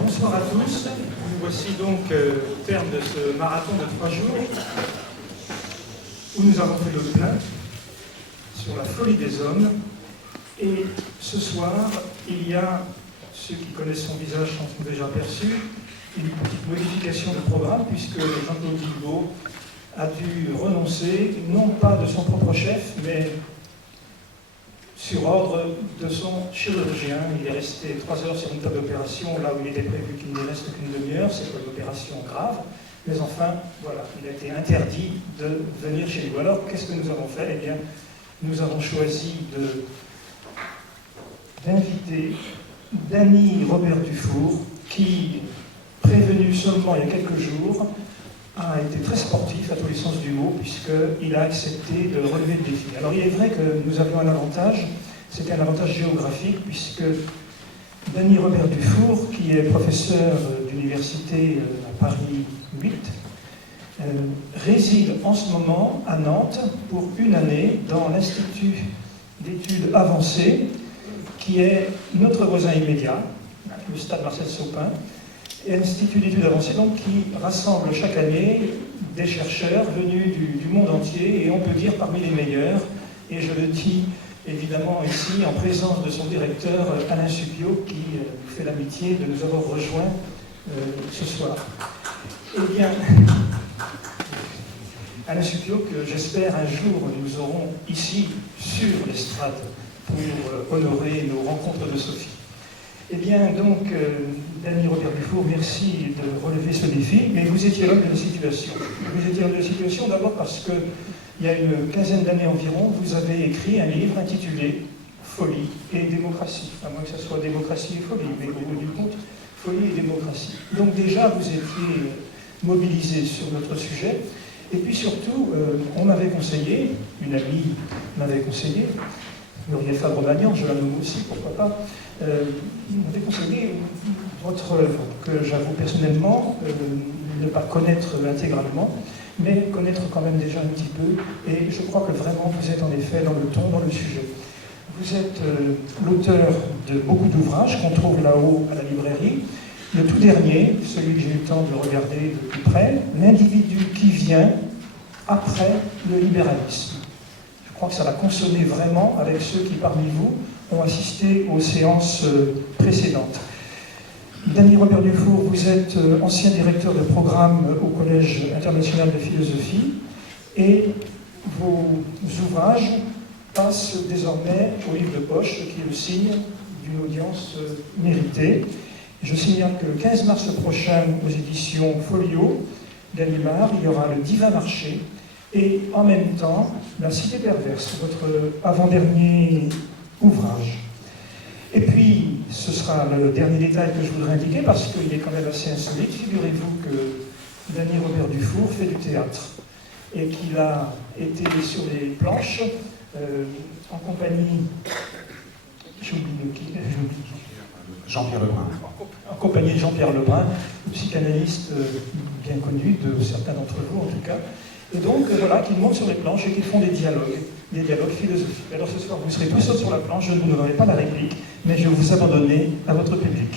Bonsoir à tous. Nous voici donc au terme de ce marathon de 3 jours où nous avons fait le plein sur la folie des hommes. Et ce soir, il y a, ceux qui connaissent son visage s'en sont déjà aperçus, une petite modification de programme puisque Jean-Claude Guilbault a dû renoncer, non pas de son propre chef, mais sur ordre de son chirurgien. Il est resté 3 heures sur une table d'opération, là où il était prévu qu'il ne reste qu'une demi-heure. C'est pas une opération grave, mais enfin, voilà, il a été interdit de venir chez nous. Alors, qu'est-ce que nous avons fait? Eh bien, nous avons choisi d'inviter Danny Robert Dufour, qui, prévenu seulement il y a quelques jours, a été très sportif à tous les sens du mot, puisqu'il a accepté de relever le défi. Alors il est vrai que nous avions un avantage, c'était un avantage géographique, puisque Danny Robert Dufour, qui est professeur d'université à Paris 8, réside en ce moment à Nantes pour une année dans l'Institut d'études avancées, qui est notre voisin immédiat, le stade Marcel Sopin, et l'Institut d'études avancées donc, qui rassemble chaque année des chercheurs venus du monde entier, et on peut dire parmi les meilleurs, et je le dis évidemment ici en présence de son directeur Alain Suppiot, qui nous fait l'amitié de nous avoir rejoints ce soir. Eh bien, Alain Suppiot, que j'espère un jour nous aurons ici sur l'estrade pour honorer nos rencontres de Sophie. Eh bien, donc, Danny Robert Dufour, merci de relever ce défi, mais vous étiez l'homme de la situation. Vous étiez l'homme de la situation d'abord parce que, il y a une quinzaine d'années environ, vous avez écrit un livre intitulé Folie et démocratie. À moins que ce soit démocratie et folie, mais au bout du compte, folie et démocratie. Donc déjà, vous étiez mobilisé sur notre sujet, et puis surtout, on m'avait conseillé, une amie m'avait conseillé, Muriel Fabre-Magnan, je la nomme aussi, pourquoi pas, m'avait conseillé votre œuvre, que j'avoue personnellement ne pas connaître intégralement, mais connaître quand même déjà un petit peu, et je crois que vraiment vous êtes en effet dans le ton, dans le sujet. Vous êtes l'auteur de beaucoup d'ouvrages qu'on trouve là-haut à la librairie. Le tout dernier, celui que j'ai eu le temps de regarder de plus près, L'individu qui vient après le libéralisme. Je crois que ça va consonner vraiment avec ceux qui, parmi vous, ont assisté aux séances précédentes. Danny Robert Dufour, vous êtes ancien directeur de programme au Collège international de philosophie, et vos ouvrages passent désormais au livre de poche, ce qui est le signe d'une audience méritée. Je signale que le 15 mars prochain, aux éditions Folio, Gallimard, il y aura le Divin Marché, et en même temps, La Cité perverse, votre avant-dernier ouvrage. Et puis, ce sera le dernier détail que je voudrais indiquer, parce qu'il est quand même assez insolite. Figurez-vous que Danny Robert Dufour fait du théâtre, et qu'il a été sur les planches en compagnie... Jean-Pierre Lebrun. En compagnie de Jean-Pierre Lebrun, psychanalyste bien connu de certains d'entre vous en tout cas. Et donc voilà, qu'ils montent sur les planches et qu'ils font des dialogues philosophiques. Alors ce soir, vous serez tous seuls sur la planche, je ne vous donnerai pas la réplique, mais je vais vous abandonner à votre public.